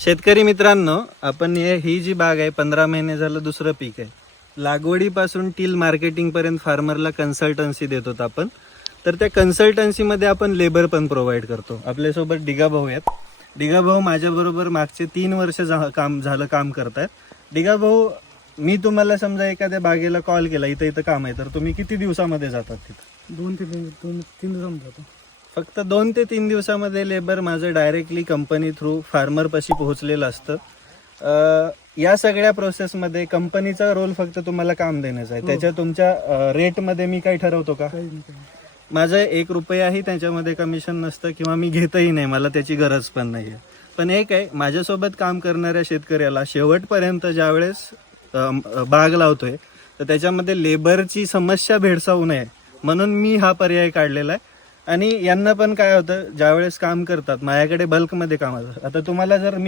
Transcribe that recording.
शेतकरी मित्रांनो, आपण ही जी बाग आहे 15 महिने झालं दुसरं पीक आहे. लागवडीपासून टील मार्केटिंग पर्यंत फार्मरला कन्सल्टन्सी देतो आपण. तर त्या कन्सल्टन्सीमध्ये आपण लेबर पण प्रोव्हाइड करतो. आपल्यासोबत डिगा भाऊ आहेत. डिगा भाऊ माझ्याबरोबर मागचे 3 वर्ष काम करतायत. डिगा भाऊ, मी तुम्हाला समजा एखाद्या बागेला कॉल केला, इथं काम आहे, तर तुम्ही किती दिवसामध्ये जातात तिथं? 2 ते 3 दिवसामध्ये जातो. फक्त 2 ते 3 दिवसामध्ये लेबर माझं डायरेक्टली कंपनी थ्रू फार्मरपाशी पोहोचलेलं असतं. या सगळ्या प्रोसेसमध्ये कंपनीचा रोल फक्त तुम्हाला काम देण्याचा आहे. त्याच्या तुमच्या रेटमध्ये मी काही ठरवतो का? माझं 1 रुपयाही त्याच्यामध्ये कमिशन नसतं किंवा मी घेतही नाही, मला त्याची गरज पण नाही आहे. पण एक आहे, माझ्यासोबत काम करणाऱ्या शेतकऱ्याला शेवटपर्यंत ज्यावेळेस बाग लावतोय तर त्याच्यामध्ये लेबरची समस्या भेडसावू नये म्हणून मी हा पर्याय काढलेला आहे. आणि यांना पण काय होतं, ज्यावेळेस काम करतात माझ्याकडे बल्कमध्ये काम असतं. आता तुम्हाला जर